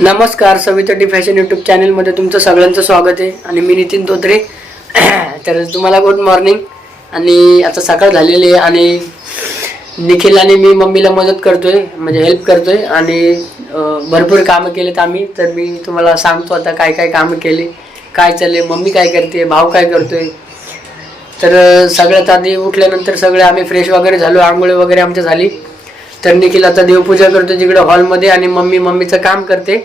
नमस्कार सवितटी fashion YouTube चॅनलमध्ये तुमचं सगळ्यांचं स्वागत आहे. आणि मी नितीन तोत्रे तर तुम्हाला गुड मॉर्निंग आणि आता सकाळ झालेली आहे आणि निखिल आणि मी मम्मीला मदत करतोय म्हणजे हेल्प करतोय. आणि भरपूर कामं केलेत आम्ही. तर मी तुम्हाला सांगतो आता काय काय कामं केले काय चालले मम्मी काय करते भाऊ काय करतोय. तर सगळ्यात आधी उठल्यानंतर सगळे आम्ही फ्रेश वगैरे झालो आंघोळी वगैरे आमच्या झाली. तर निखिल आता देवपूजा करतो तिकडे हॉलमध्ये आणि मम्मी मम्मीचं काम करते.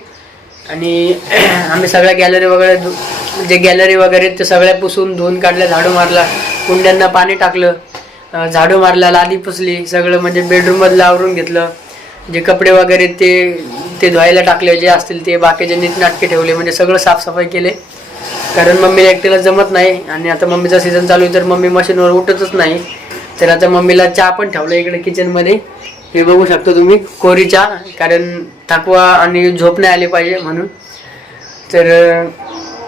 आणि आम्ही सगळ्या गॅलरी वगैरे धु- जे गॅलरी वगैरे ते सगळ्या पुसून धुवून काढल्या झाडू मारला कुंड्यांना पाणी टाकलं झाडू मारला लादी पुसली सगळं म्हणजे बेडरूममधलं आवरून घेतलं. जे कपडे वगैरे ते ते धुवायला टाकले जे असतील ते बाकीचे नीटनाटके ठेवले म्हणजे सगळं साफसफाई केले. कारण मम्मीला एकटीला जमत नाही आणि आता मम्मीचा सीझन चालू आहे तर मम्मी मशीनवर उठतच नाही. तर आता मम्मीला चहा पण ठेवलं इकडे किचनमध्ये हे बघू शकतो तुम्ही कोरी चहा कारण थकवा आणि झोप नाही आली पाहिजे म्हणून. तर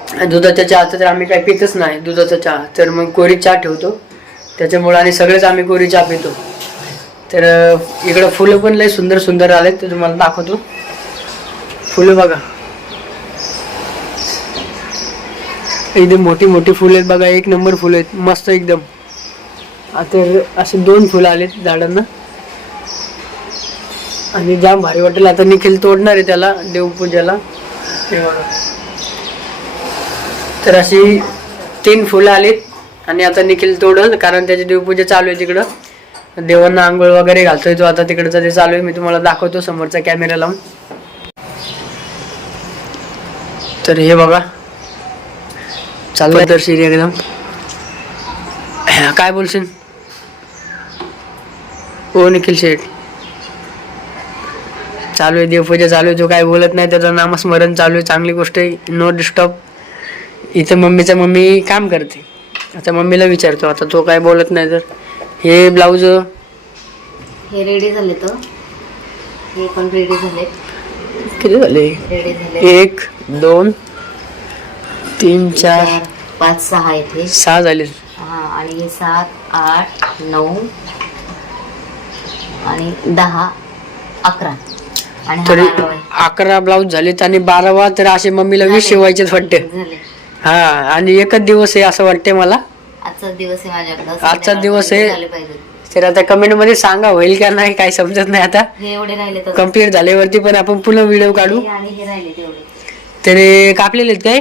दुधाचा दुधाच्या चहाचं तर आम्ही काही पितच नाही दुधाचा चहा. तर मग कोरी चहा ठेवतो. त्याच्यामुळं आणि सगळेच आम्ही कोरी चहा पितो. तर इकडं फुलं पण लय सुंदर सुंदर आले ते तुम्हाला दाखवतो. फुलं बघा. एकदम मोठी मोठी फुलं आहेत बघा एक नंबर फुलं आहेत मस्त एकदम. आता असे दोन फुलं आलेत झाडांना. आणि जाम भारी वाटेल. आता निखिल तोडणार आहे त्याला देवपूजाला. हे बघा तर अशी तीन फुलं आलीत आणि आता निखिल तोडल कारण त्याची देवपूजा चालू आहे तिकडं. देवांना आंघोळ वगैरे घालतोय तो आता तिकडचं ते चालू आहे. मी तुम्हाला दाखवतो समोरचा कॅमेरा लावून. तर हे बघा. चालू तर शिरी एकदम. काय बोलशील? हो निखिल शेठ. चालू आहे देवपूजा चालू आहे जो काय बोलत नाही त्याचं नामस्मरण चालू आहे चांगली गोष्ट आहे नो डिस्टर्ब इथं मम्मीचा मम्मी काम करते. आता मम्मीला विचारतो आता तो काय बोलत नाही तर. हे ब्लाऊज हे रेडी झाले तर हे पण रेडी झाले किती झाले? रेडी झाले एक दोन तीन चार पाच सहा इथे सहा झाले. हा आणि हे सात आठ नऊ आणि दहा अकरा. तरी. अकरा ब्लाऊज झालेत आणि बारावा तर असे मम्मीला वीस शिवायचेच वाटते. झाले. हा आणि एकच दिवस आहे असं वाटते मला. आजचा दिवस आहे माझ्याकडं. आजचा दिवस आहे. झाले पाहिजे. तर आता कमेंटमध्ये सांगा होईल का नाही काय समजत नाही आता. हे एवढे राहिले तर. कंप्लीट झाल्यावरती पण आपण पुन्हा व्हिडिओ काढू. हे आणि हे राहिले तेवढे. तरी कापलेले आहेत काय?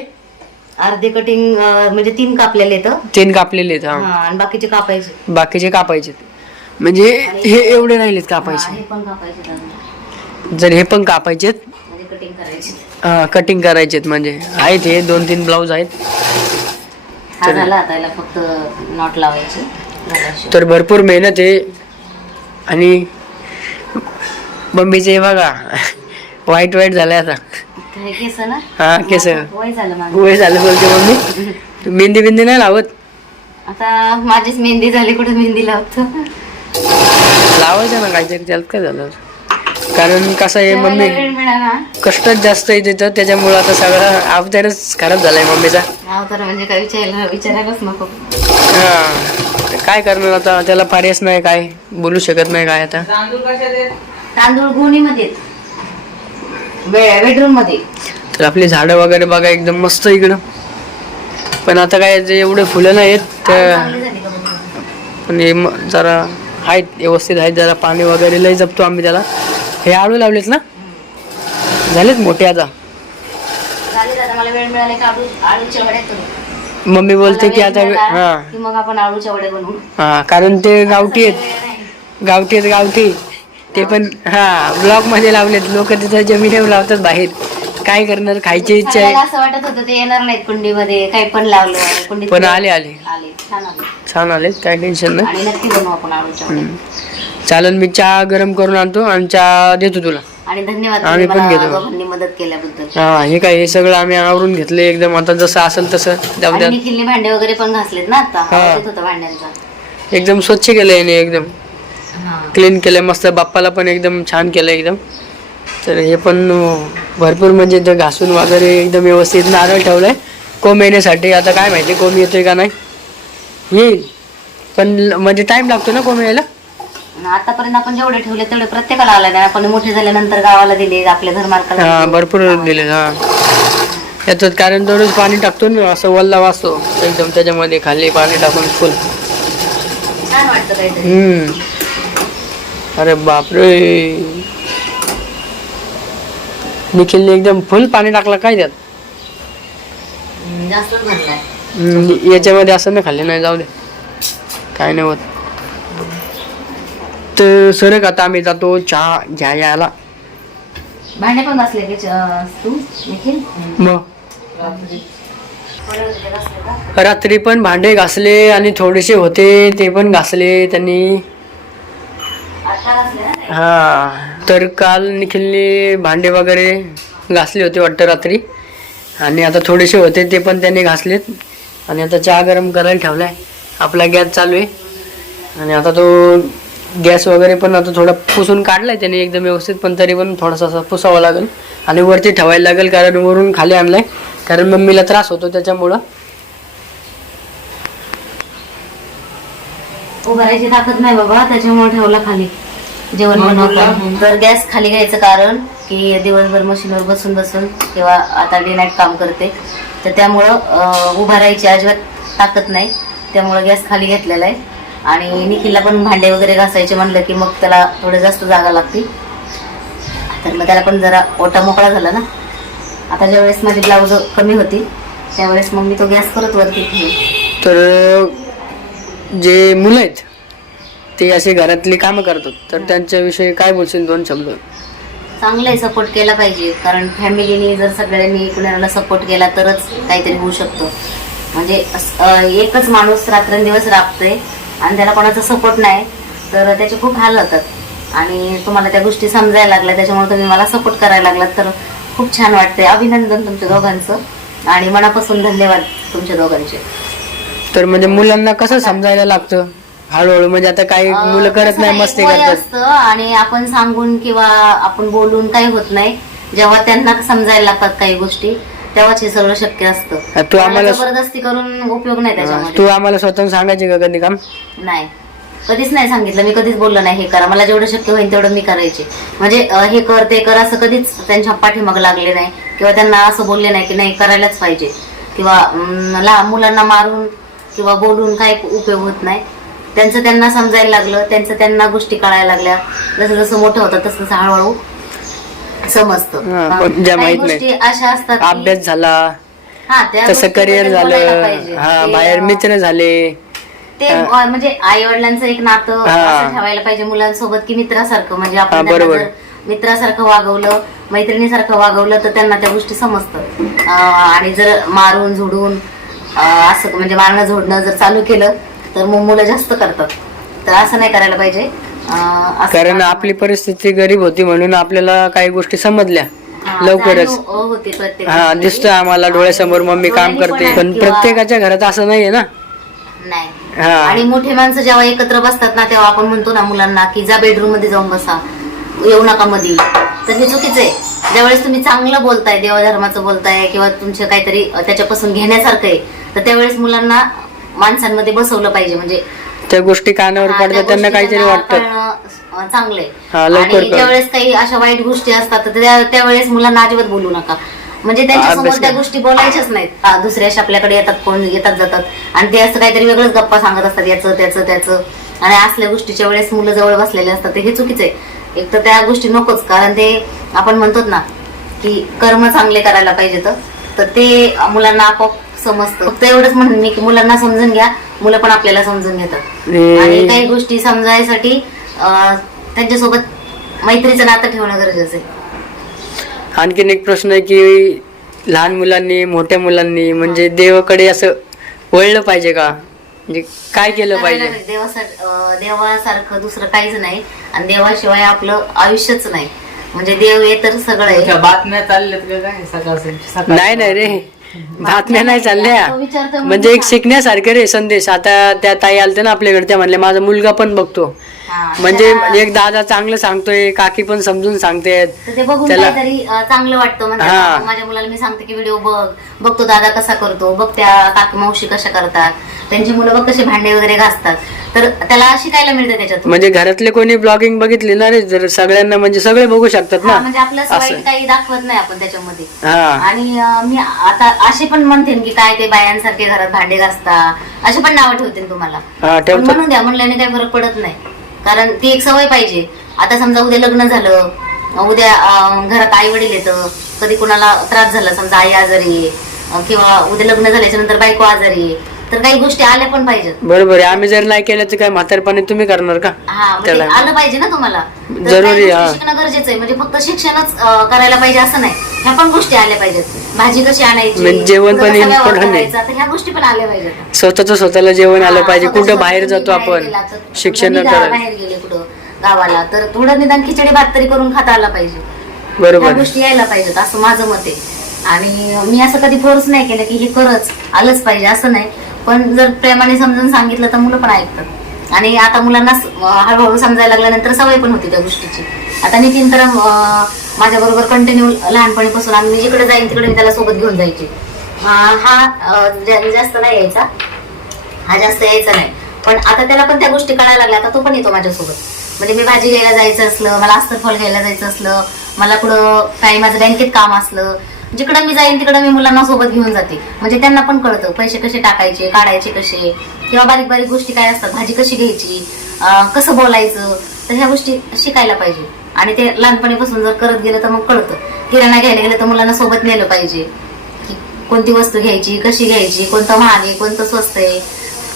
अर्धे कटिंग म्हणजे तीन कापलेले तर तीन कापलेले आहेत हा. आणि बाकीचे कापायचे. बाकीचे कापायचे म्हणजे हे एवढे राहिलेत हा, कापायचे. हे पण कापायचे अजून. जर हे पण कापायचेत? कटिंग करायची. कटिंग करायचेत म्हणजे. आहेत हे दोन तीन ब्लाऊज आहेत. हा. तर भरपूर मेहनत आहे. आणि मम्मीचे बघा वाईट वाईट झालंय आता. हे केस ना? केस. वय झालं बोलते मम्मी. मेहंदी बिंदी नाही लावत? आता माझीच मेहंदी झाली कुठे मेहंदी लावतो? लावायचं ना काहीतरी त्यात काय झालं? कारण कसं आहे मम्मी कष्टच जास्त आहे तिथं त्याच्यामुळं आता सगळं अवतारच खराब झालाय मम्मीचा. नाव तर म्हणजे काय विचारायला विचारायलाच नको. हा काय करणार आता? त्याला पर्यायच नाही काय बोलू शकत नाही काय आता. तांदूळ गोणीमध्ये बेडरूममध्ये तर आपली झाडं वगैरे बघा एकदम मस्त इकडं. पण आता काय जे एवढे फुलं नाही आहेत तर. पण हे जरा आहेत व्यवस्थित आहेत जरा पाणी वगैरे लय जपतो आम्ही त्याला. हे आळू लावलेत ना? झालेत मोठे आता. मम्मी बोलते की आता हा. की मग आपण आळूच्या वड्या बनवू. हा कारण ते गावठी आहेत. गावठी आहेत गावठी. ते पण हा ब्लॉकमध्ये लावलेत. लोक तिथं जमिनीवर लावतात बाहेर. काय करणार? खायची इच्छा आहे. असं वाटत होतं ते येणार नाहीत कुंडीमध्ये. काही पण लावलं पण आले आले. आले छान आले. छान आलेत काय टेन्शन नाही. आणि नक्की बनवू आपण आळूच्या वड्या. चालेल मी चहा गरम करून आणतो आणि चहा देतो तुला. आणि धन्यवाद आम्ही तुम्ही पण मला घेतो. दोघांनी मदत केल्याबद्दल. हा हे काय हे सगळं आम्ही आवरून घेतले एकदम. आता जसं असेल तसं जाऊ आणि द्या. निखिलने भांडे वगैरे पण घासलेत ना आता? हा. आवाज येत होता भांड्यांचा. एकदम स्वच्छ केलं याने एकदम. क्लीन केलं मस्त. बाप्पाला पण एकदम छान केलं एकदम. तर हे पण अं, भरपूर म्हणजे ते घासून वगैरे एकदम व्यवस्थित नारळ ठेवलंय. कोंब येण्यासाठी. आता काय माहिती कोंब येतोय का नाही. येईल. पण म्हणजे टाइम लागतो ना कोंब यायला आतापर्यंत आपण जेवढे ठेवले तेवढे प्रत्येकाला आला नाही. आपण मोठे झाल्यानंतर गावाला दिले आपल्या घरमालकाला हा दिले. भरपूर दिले हा. याच्यात कारण दररोज पाणी टाकतो ना असं वल्ला वाचतो एकदम त्याच्यामध्ये खाली पाणी टाकून फुल. छान वाटतं काहीतरी. हम्म. अरे बापरे. निखिलने एकदम फुल पाणी टाकलं काय त्यात? हम्म, जास्तच भरलाय हम्म, याच्यामध्ये असं नाही खाल्ले नाही जाऊ दे. काय नाही होत. तर सरक आता आम्ही जातो चहा घ्या यायला भांडे पण घासले की च- तू निखिल? मग? रात्री पण भांडे घासले आणि थोडेसे होते ते पण घासले त्यांनी? हा तर काल निखिलने भांडे वगैरे घासले होते वाटतं रात्री. आणि आता थोडेसे होते ते पण त्यांनी घासलेत. आणि आता चहा गरम करायला ठेवलाय. आपला गॅस चालू आहे. आणि आता तो गॅस वगैरे पण आता थोडा पुसून काढलाय त्याने एकदम व्यवस्थित पण तरी पण थोडासा असा पुसावा लागेल. आणि वरती ठेवायला लागेल कारण वरून खाली आणलाय. कारण मम्मीला त्रास होतो त्याच्यामुळं. उभारायची ताकद नाही बाबा त्याच्यामुळे ठेवला खाली. जेवण बनवतो तर गॅस खाली घ्यायचं कारण की दिवसभर मशीनवर बसून बसून किंवा आता डे नाईट काम करते. तर त्यामुळं उभा राहायची अजिबात ताकद नाही. त्यामुळं गॅस खाली घेतलेला आहे. आणि निखिलला पण भांडे वगैरे घासायचे म्हणलं की मग त्याला थोडं जास्त जागा लागते. तर मग त्याला पण जरा ओटा मोकळा झाला ना. आता ज्यावेळेस माझी ब्लाऊज कमी होती त्यावेळेस मग मी तो गॅस परत वरती तर जे मुलं आहेत ते असे घरातली कामं करतात. तर त्यांच्याविषयी काय बोलशील दोन शब्द? चांगले सपोर्ट केला पाहिजे. कारण फॅमिलीने जर सगळ्यांनी कुणाला सपोर्ट केला तरच काहीतरी होऊ शकतं. म्हणजे एकच माणूस रात्रंदिवस राबतोय आणि त्याला कोणाचा सपोर्ट नाही तर त्याचे खूप हाल होतात. आणि तुम्हाला त्या गोष्टी समजायला लागल्या त्याच्यामुळे तुम्ही मला सपोर्ट करायला लागलात तर खूप छान वाटते अभिनंदन तुमच्या दोघांचं. आणि मनापासून धन्यवाद तुमच्या दोघांचे. तर म्हणजे मुलांना कसं समजायला लागतं? हळूहळू म्हणजे आता काही अं, मुलं करत कसं नाही एक मस्ती वय करतात. असतं आणि आपण सांगून किंवा आपण बोलून काही होत नाही. जेव्हा त्यांना समजायला लागतात काही गोष्टी तेव्हाच हे सगळं शक्य असतं. तू आम्हाला- जबरदस्ती करून उपयोग नाही तू त्याच्यामध्ये. आम्हाला स्वतः सांगायचे का कधी काम? नाही. कधीच नाही सांगितलं मी कधीच बोललो नाही हे करा मला जेवढं शक्य होईल तेवढं मी करायचे. म्हणजे अं, हे कर ते कर असं कधीच त्यांच्या पाठीमाग लागले नाही किंवा त्यांना असं बोलले नाही की नाही करायलाच पाहिजे. किंवा अं, लहान मुलांना मारून किंवा बोलून काही उपयोग होत नाही. त्यांचं त्यांना समजायला लागलं त्यांचं त्यांना गोष्टी कळायला लागल्या जसं जसं मोठं होतं तसं तसं हळूहळू समजतं. पण ज्या काही माहीत नाही. गोष्टी अशा असतात की- अभ्यास झाला हा, त्या तसं गोष्टी करिअर बोलायला झालं पाहिजे. हा ते, बाहेर अं, मित्र झाले ते अं, म्हणजे आई वडिलांचं एक नातं हा. असं ठेवायला पाहिजे मुलांसोबत की मित्रासारखं म्हणजे हा, आपण त्यांना बरोबर. जर मित्रासारखं वागवलं मैत्रिणीसारखं वागवलं तर त्यांना त्या गोष्टी समजतं अं, आणि जर मारून झोडून अं, असं म्हणजे मारणं झोडणं जर चालू केलं तर मग मुलं जास्त करतात. तर असं नाही करायला पाहिजे. अं, असं कारण आपली परिस्थिती गरीब होती म्हणून आपल्याला काही गोष्टी समजल्या. हा, लवकरच. जाणीव, अं, होते प्रत्येक हा. दिसतं आम्हाला डोळ्यासमोर मम्मी काम करते. पण किंवा- प्रत्येकाच्या घरात असं नाहीये ना. नाही. हा. आणि मोठे माणसं जेव्हा एकत्र बसतात ना तेव्हा आपण म्हणतो ना मुलांना की जा बेडरूममध्ये जाऊन बसा. येऊ नका मध्ये तर हे चुकीचं आहे. ज्यावेळेस तुम्ही चांगलं बोलताय देवधर्माचं बोलताय किंवा तुमचं काहीतरी अ, त्याच्यापासून घेण्यासारखं आहे तर त्यावेळेस मुलांना माणसांमध्ये बसवलं पाहिजे म्हणजे त्या गोष्टी कानावर पडतात त्यांना काहीतरी वाटतं. कळणं, अ, चांगलं आहे. लवकर आणि. ज्यावेळेस काही अशा वाईट गोष्टी असतात तर त्या त्यावेळेस मुलांना अजिबात बोलू नका. म्हणजे त्यांच्यासमोर त्या. गोष्टी बोलायच्याच नाहीत. असे आपल्याकडे येतात कोण येतात जातात. आणि ते असं काहीतरी वेगळंच गप्पा सांगत असतात याचं त्याचं त्याचं. आणि असल्या गोष्टीच्या वेळेस मुलं जवळ बसलेले असतात ते हे चुकीचं आहे. एक तर त्या गोष्टी नकोच कारण ते आपण म्हणतो ना की कर्म चांगले करायला पाहिजे तर तर ते मुलांना आपोआप समजतं. फक्त एवढंच म्हणून मी की मुलांना समजून घ्या मुलं पण आपल्याला समजून घेतात. आणि- काही गोष्टी समजायसाठी त्यांच्यासोबत मैत्रीचं नातं ठेवणं गरजेचं आहे. आणखीन एक प्रश्न आहे की लहान मुलांनी मोठ्या मुलांनी म्हणजे देवाकडे असं वळलं पाहिजे का? म्हणजे काय केलं पाहिजे? देवासाठी अं, देवासारखं दुसरं काहीच नाही आणि देवाशिवाय आपलं आयुष्यच नाही. म्हणजे देव हे तर सगळं बातम्या चालल्यात का काय? सकाळ सकाळ नाही नाही रे. बातम्या नाही चालल्या. म्हणजे एक शिकण्यासारखे रे संदेश. आता त्या ताई आलते ना आपल्याकडे त्या म्हणल्या माझा मुलगा पण बघतो. म्हणजे एक दादा चांगलं सांगतोय काकी पण समजून सांगतायत तर ते बघून त्याला- काहीतरी अं, चांगलं वाटतं. म्हणजे हा. आता माझ्या मुलाला मी सांगते की व्हिडिओ बघ. बघ तो दादा कसा करतो. बघ त्या काकी मावशी कशा करतात. त्यांची मुलं बघ कसे भांडे वगैरे घासतात. तर त्याला शिकायला मिळतं त्याच्यातून. म्हणजे घरातले कोणी ब्लॉगिंग बघितली ना रे जर सगळ्यांना म्हणजे सगळे बघू शकतात हा, ना. म्हणजे आपलं असं असं. वाईट काही दाखवत नाही आपण त्याच्यामध्ये. हा. आणि अं, मी आता असे पण म्हणते की काय ते बायांसारखे घरात भांडे घासता. असे पण नावं ठेवते तुम्हाला. हा पण ठेवतो म्हणून द्या म्हणल्याने काही फरक पडत नाही. कारण ती एक सवय पाहिजे. आता समजा उद्या लग्न झालं उद्या घरात आई वडील येतं कधी कुणाला त्रास झाला समजा आई आजारी आहे किंवा उद्या लग्न झाल्याच्यानंतर बायको आजारी आहे तर काही गोष्टी आल्या पण पाहिजेत. बरोबर आहे. आम्ही जर नाही केलं तर काय म्हातारपणे तुम्ही करणार का? हा म्हणजे त्याला- आलं पाहिजे ना तुम्हाला. तर जरुरी, गोष्टी हा. शिकणं गरजेचं आहे. म्हणजे फक्त शिक्षणच अं, करायला पाहिजे असं नाही. ह्या पण गोष्टी आल्या पाहिजेत. भाजी कशी आणायची म्हणजे जेवण पण कसा व्यवहार important आहे. करायचा, तर ह्या गोष्टी पण आल्या पाहिजेत. स्वतःच स्वतःला जेवण आलं हा, पाहिजे. स्वतः कुठं स्वतः बाहेर तुम्ही जातो बाहेर आपण? गेला तर शिक्षण तुम्ही गा- करायला. बाहेर गेले कुठं? गावाला. तर थोडं निदान खिचडी भात तरी करून खाता आला पाहिजे. बरोबर. ह्या. गोष्टी यायला पाहिजेत असं माझं मत आहे. आणि मी असं कधी फोर्स नाही केलं की हे करच आलंच पाहिजे असं नाही. पण जर प्रेमाने समजून सांगितलं तर मुलं पण ऐकतात. आणि आता मुलांना हळूहळू समजायला लागल्यानंतर सवय पण होती त्या गोष्टीची. आता नितीन तर माझ्या बरोबर कंटिन्यू लहानपणीपासून आम्ही जिकडे जाईन तिकडे मी त्याला सोबत घेऊन जायचे. हा जास्त नाही यायचा. हा जास्त यायचा नाही. पण आता त्याला पण त्या गोष्टी कळायला लागल्या. आता तो पण येतो माझ्यासोबत. म्हणजे मी भाजी घ्यायला जायचं असलं मला अस्तरफळ घ्यायला जायचं असलं मला कुठं काही माझं बँकेत काम असलं जिकडं मी जाईन तिकडं मी मुलांना सोबत घेऊन जाते. म्हणजे त्यांना पण कळतं पैसे कसे टाकायचे काढायचे कसे किंवा बारीक बारीक गोष्टी काय असतात भाजी कशी घ्यायची कसं बोलायचं तर ह्या गोष्टी शिकायला पाहिजे. आणि ते लहानपणीपासून जर करत गेलं तर मग कळतं. किराणा घ्यायला गेलं तर मुलांना सोबत नेलं पाहिजे. की कोणती वस्तू घ्यायची कशी घ्यायची कोणतं महाग आहे कोणतं स्वस्त आहे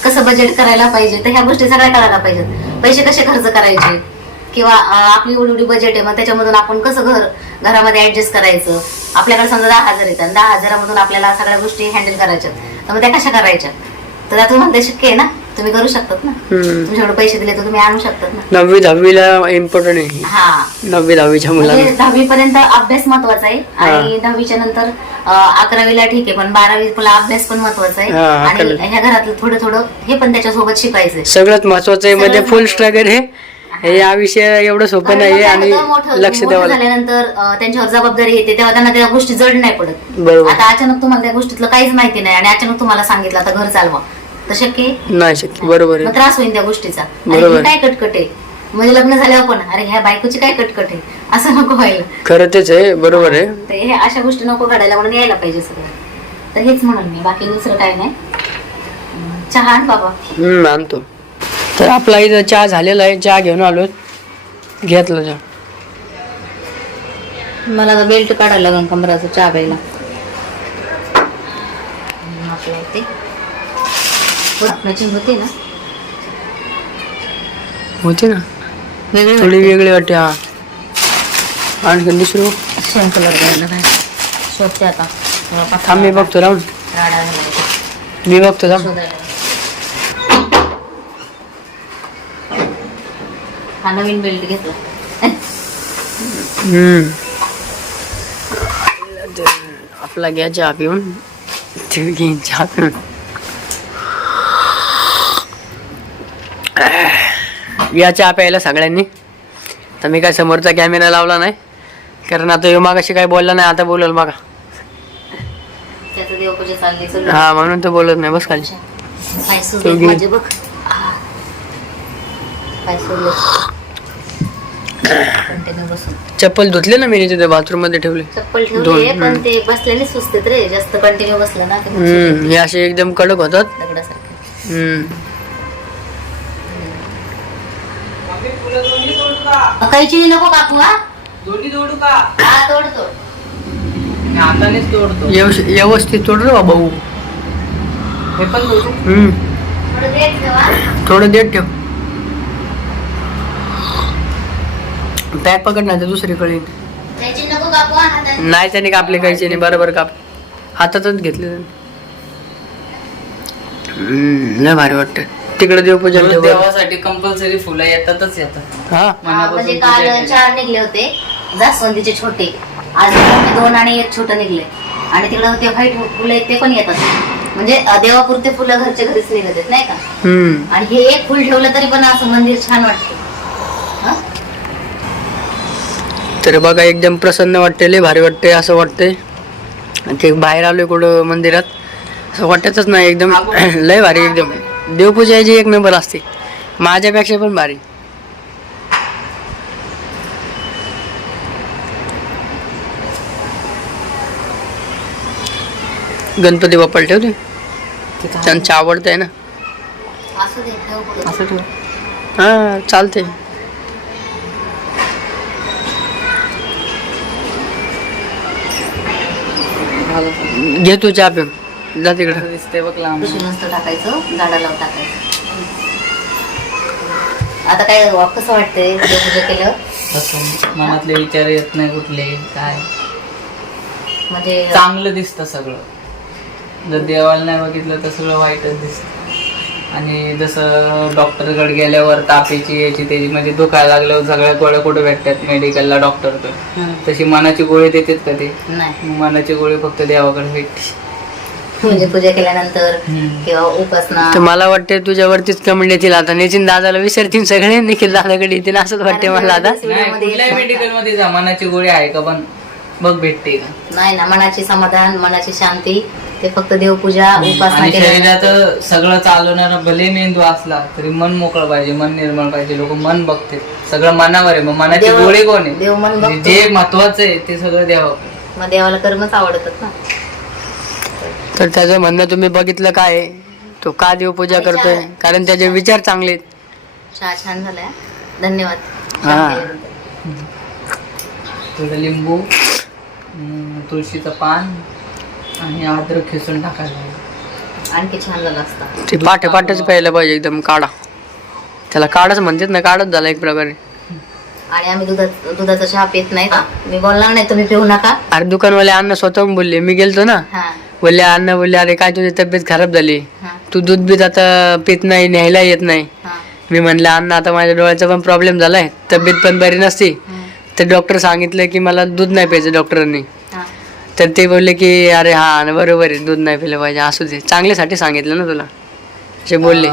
कसं बजेट करायला पाहिजे तर ह्या गोष्टी सगळ्या करायला पाहिजेत. पैसे कसे खर्च करायचे किंवा आपली एवढी एवढी बजेट आहे मग त्याच्यामधून आपण कसं घर घरामध्ये ऍडजस्ट करायचं? आपल्याकडे समजा दहा हजार येतात दहा हजारामधून आपल्याला सगळ्या गोष्टी हँडल करायच्यात. तर मग त्या कशा करायच्या? तर त्यातून म्हणते शक्य आहे ना? तुम्ही करू शकतात ना. तुमच्याकडे पैसे दिले तर तुम्ही आणू शकतात ना? नववी दहावीला इम्पॉर्टंट आहे हा. नववी दहावीच्या म्हणजे मुलांना. दहावी पर्यंत अभ्यास महत्त्वाचा आहे आणि दहावीच्या नंतर अकरावीला ठीक आहे पण बारावी तुला अभ्यास पण महत्त्वाचा आहे. हा, आणि अकरावी. ह्या घरातलं थोडं थोडं हे पण त्याच्यासोबत शिकायचंय. सगळ्यात महत्वाचं आहे म्हणजे फुल. स्ट्रगल हे हे या विषय एवढं सोपं नाहीये आणि लक्ष द्यावं लागतं. झाल्यानंतर अं, त्यांच्यावर जबाबदारी येते तेव्हा त्यांना त्या गोष्टी जड नाही पडत. बरोबर. आता अचानक तुम्हाला त्या गोष्टीतलं काहीच माहिती नाही आणि अचानक तुम्हाला सांगितलं आता घर चालवा. तर शक्य आहे? नाही शक्य. बरोबर मग आहे त्रास होईल त्या गोष्टीचा. बरोबर. ही काय कटकट आहे? म्हणजे लग्न झाल्यावर पण अरे ह्या बायकोची काय कटकट आहे? असं नको व्हायला. खरं तेच आहे. बरोबर आहे. तर हे अशा गोष्टी नको घडायला म्हणून यायला पाहिजे सगळं. तर हेच म्हणून मी. बाकी दुसरं काय नाही. अं, चहा आण बाबा. हम्म आणतो. तर आपला इथं चहा झालेला आहे. चहा घेऊन आलो घेतला चहा मला आता बेल्ट काढायला लागेल कमराचं चहा प्यायला. आपल्या इथे आपल्याची होते ना? होती ना? वेगळी थोडी वेगळी वाटते हा. आणखी दुसरं? सेम कलर घ्यायला नाही शोधते आता. थांब मी बघतो राहून राडा. मी बघतो थांब. शोधायला. हा नवीन बेल्ट घेतला. हम्म. आपला घ्या चहा पिऊन. ते घेईन चहा पिऊन. या चहा प्यायला सगळ्यांनी. तर मी काय समोरचा कॅमेरा लावला नाही. कारण आता ह्यो मागाशी काय बोलला नाही आता बोलल चल. हा म्हणून तो बोलत नाही बस खाली. बघ. कंटिन्यू बसून चप्पल धुतले ना मी तिथे बाथरूममध्ये ठेवले. चप्पल दोन, ठेवली पण हम्म. ते सुचतेत रे जास्त कंटिन्यू बसलं ना की मग हम्म हे असे एकदम कडक होतात. दगडासारखे. हम्म. नको कापू हा दोन्ही तोडू का हा तोड तोड मी हातानेच तोडतो. व्यवस- व्यवस्थित तोड रे भाऊ. हे पण तोडू हम्म थोडं देत ठेवा थोडं देत ठेव. पॅक पकड तर दुसरीकडे नाही त्याने कापले काहीचे नाही. बरोबर काप. हातातच घेतले लय भारी वाटत तिकडे देवपूजन ठेव बरं. देवासाठी कंपल्सरी फुलं येतातच येतात. म्हणजे काल. चार निघले होते. जास्वंदीचे छोटे. आज दोन आणि एक छोटं निघले. आणि तिकडं ते व्हाईट फुलं ते पण येतात. म्हणजे देवापुरते फुलं घरच्या घरीच निघत नाही का? हम्म. आणि हे एक फुल ठेवलं तरी पण असं मंदिर छान वाटतं. तर बघा एकदम प्रसन्न वाटते लय भारी वाटते असं वाटतंय. ते बाहेर आलोय कुठं मंदिरात. असं वाटतच नाही एकदम लय भारी एकदम. देवपूजाची एक नंबर असते. माझ्यापेक्षा पण भारी. गणपती बाप्पाला ठेवते त्यांचं आवडतं आहे ना? असं ठेव पुढे. असं ठेव हा चालते घे तू चहा पिऊन. जा तिकडं. असं दिसतंय बघ लांब. नसतं टाकायचं झाडाला टाकायचं. आता काय कसं वाटतंय? देवपूजा केलं? तसं मनातले विचार येत नाही कुठले काय. म्हणजे चांगलं दिसतं सगळं. जर देवाला नाही बघितलं तर सगळं वाईटच दिसतं. आणि जसं डॉक्टरकडे गेल्यावर तापेची याची त्याची म्हणजे दुखायला लागल्यावर सगळ्या गोळ्या कुठे भेटतात मेडिकलला डॉक्टर हं, तशी मनाची गोळी देतात का ते? नाही. मनाची गोळी फक्त देवाकडे भेटते. म्हणजे पूजा केल्यानंतर किंवा उपासना. तर मला वाटते तुझ्यावरतीच कमेंट येतील आता. नितीन दादाला विचारतील सगळे निखिल दादाकडे येतील असंच वाटते मला आता. नाही कुठल्याही मेडिकलमध्ये जा. मनाची गोळी आहे का? पण बघ भेटते का? नाही ना मनाची समाधान मनाची शांती. ते फक्त देवपूजा उपासना आणि केल्यानंतर शरीरात सगळं चालवणारा भले मेंदू असला तरी मन मोकळं पाहिजे मन निर्मळ पाहिजे लोक मन बघते. सगळं मनावर आहे मग मनाची देव- गोळी कोण आहे? देव मन म्हणजे बघतो. जे महत्वाचं आहे ते सगळं देवा. मग देवाला कर्मच आवडतात ना. तर त्याचं म्हणणं तुम्ही बघितलं काय आहे? तो का देवपूजा करतोय? कारण त्याचे विचार चांगले आहेत. चहा छान झालाय. धन्यवाद. हा. थोडं लिंबू तुळशीचं पान आणि अद्रक खिसून टाकायला आणखी छान झालं असतं. ते पाठ पाठच प्यायला पाहिजे एकदम काढा. त्याला काढच म्हणतात ना काढच झाला एक प्रकारे. आणि आम्ही दुधात दुधाचा चहा पित नाही मी बोलणार नाही तुम्ही पिऊ नका. अरे दुकानवाले अण्णा स्वतःहून बोलले मी गेलतो ना. हा. बोलले अण्णा बोलले अरे काय तुझी तब्येत खराब झाली? तू दूध बीत आता पित नाही न्यायला येत नाही. हा. मी म्हणलं अण्णा आता माझ्या डोळ्याचा पण प्रॉब्लेम झालाय. तब्येत पण बरी नसती. तर डॉक्टर सांगितलं की मला दूध नाही प्यायचं डॉक्टरांनी तर ते बोलले की अरे हा ना बरोबर आहे दूध नाही पिलं पाहिजे असू दे. चांगल्यासाठी सांगितलं ना तुला असे बोलले.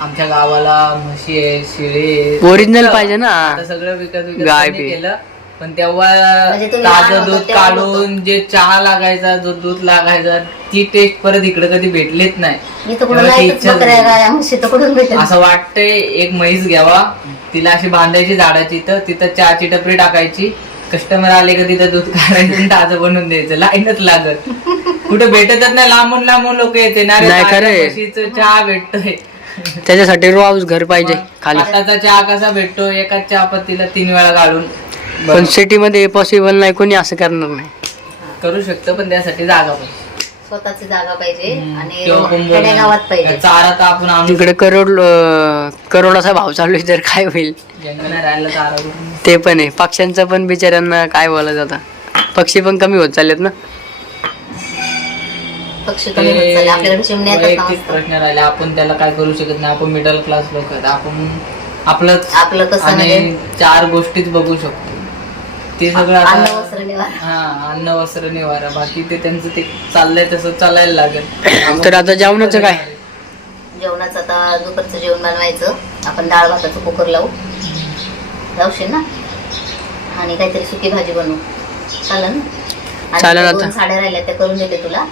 आमच्या गावाला म्हशी आहे शिळे ओरिजिनल पाहिजे ना. सगळं विकत विकत गाय त्यांनी बी. केलं. पण तेव्हा म्हणजे तुम्ही लहान ताजं होता दूध तेव्हा काढून जे चहा लागायचा जो दूध लागायचा ती टेस्ट परत इकडे कधी भेटलीच नाही. इथं कुठं तेव्हा ती नाही इच्छा बकऱ्या झाली. गाया म्हशी तर कुठून भेटेल असं वाटतंय एक म्हैस घ्यावा तिला अशी बांधायची झाडाची तर तिथं चहाची टपरी टाकायची कस्टमर आले का तिथं दूध काढायचं ताजं बनवून द्यायचं. लाईनच लागत. कुठे भेटतच नाही लांबून लांबून लोक येते. ना रे नाही. म्हशीचं चहा भेटतोय. त्याच्यासाठी रो हाऊस घर पाहिजे खाली. आताचा चहा कसा भेटतो एकाच चहा पत्तीला तीन वेळा काढून पण सिटीमध्ये पॉसिबल नाही कोणी असं करणार नाही. करू शकतो पण त्यासाठी जागा पाहिजे. स्वतःची जागा पाहिजे आणि खेडेगावात पाहिजे. चारा तर आपण आणू तिकडे करोड करोडाचा भाव चालू आहे तर काय होईल? जंगल नाही राहिलं चारा कुठून? ते पण आहे. पक्ष्यांचं पण बिचाऱ्यांना काय बोलायचं आता? पक्षी पण कमी होत चाललेत ना? पक्षी कमी होत चालले आपल्याकडे चिमण्या येतात ना वैयक्तिक मस्त. प्रश्न राहिले. आपण त्याला काय करू शकत नाही. आपण मिडल क्लास लोक आहेत. आपण आपलं कसं आणि म्हणजे? चार गोष्टीच बघू शकतो. ते सगळं अन्न आता वस्त्र निवारा. हा अन्न वस्त्र निवारा. बाकी ते त्यांचं ते चाललंय तसं चालायला लागेल. तर आता जेवणाचं काय? जेवणाचं आता दुपारचं जेवण बनवायचं. आपण डाळ भाताचं कुकर लावू. लावशील ना? आणि काहीतरी सुकी भाजी बनवू. चालेल ना? आणि चालेल त्या आता. साड्या राहिल्या त्या करून देते तुला.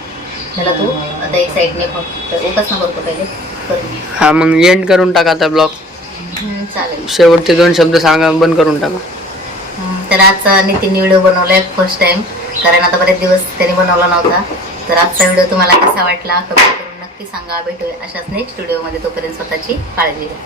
त्याला तू. आता एक साईडने फक्त. उपासना करतो पहिले. करून घे. हा मग एंड करून टाका आता ब्लॉग हम्म, चालेल. शेवटचे दोन शब्द सांगा बंद करून टाका. तर आज नितीन व्हिडिओ बनवला आहे फर्स्ट टाइम कारण आता बरेच दिवस त्याने बनवला नव्हता. तर आजचा व्हिडिओ तुम्हाला कसा वाटला कमेंट करून नक्की सांगा. भेटूया अशाच नेक्स्ट व्हिडिओमध्ये तोपर्यंत स्वतःची काळजी घ्या.